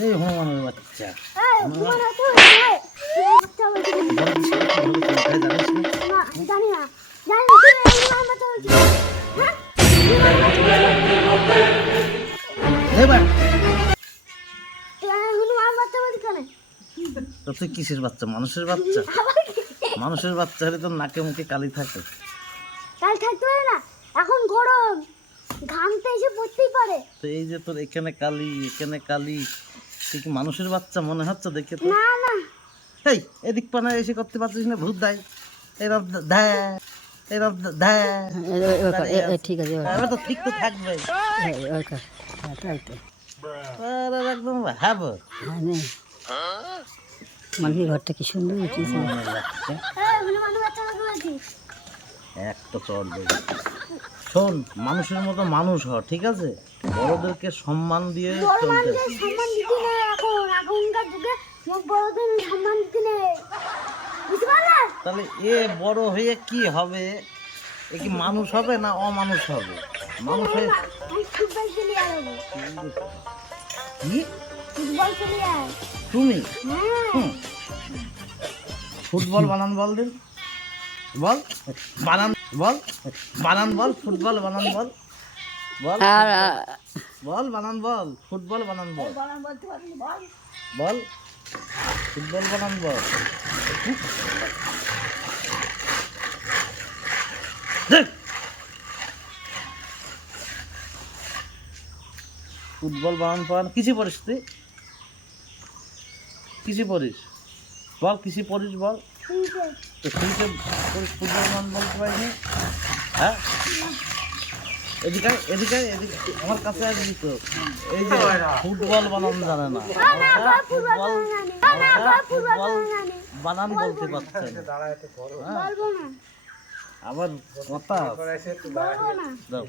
এই হনুমানের বাচ্চা জানি না তুই কিসের বাচ্চা? মানুষের বাচ্চা? মানুষের বাচ্চা হলে তো নাকে মুখে কালি থাকে। কাল থাকতে পারে না, এখন গরম, ঘামতে এসে পড়তেই পারে। তো এই যে তোর এখানে কালি এখানে কালি, তুই কি মানুষের বাচ্চা মনে হচ্ছে দেখে? তো না না, এই এদিক পানা এসে করতে পারছিস না? ভূত দেয় এরম দেয় এরম দেয়। ঠিক আছে, এবার তো ঠিক তো থাকবে একদম। হ্যাঁ মানুষের ঘরটা কি সুন্দর উঠেছে। একটা চট দেবে। শোন, মানুষের মতো মানুষ হ, ঠিক আছে? বড়দেরকে সম্মান দিয়ে চলতে। সম্মান দিতে নেই এখন, এখনকার যুগে বড়দের সম্মান দিতে নেই, বুঝতে পারলে? তাহলে এ বড় হয়ে কি হবে? এ কি মানুষ হবে না অমানুষ হবে? মানুষ হয়ে ফুটবল খেলে আসবো। কি? ফুটবল খেলে আয়। তুমি হ্যাঁ, ফুটবল বানান বল দিন, বল বানান, বল বানান, বল ফুটবল বানান, বল বল আর বল বানান, বল ফুটবল বানান, বল বল ফুটবল বানান, বল। দেখ, ফুটবল বানান পান কিসে পড়িস তুই? কিসে পড়িস বল? কিসে পড়িস বল? তো শুনতে ফুটবল বানান বলতে পারিনি? হ্যাঁ, এদিকে এদিকে এদিকে আমার কাছে আসবি তো। এই যে ফুটবল বানান জানে না, ফুটবল ফুটবল বানান বলতে পারছে না। বলবো না, আবার কথা বলবো না। দাও।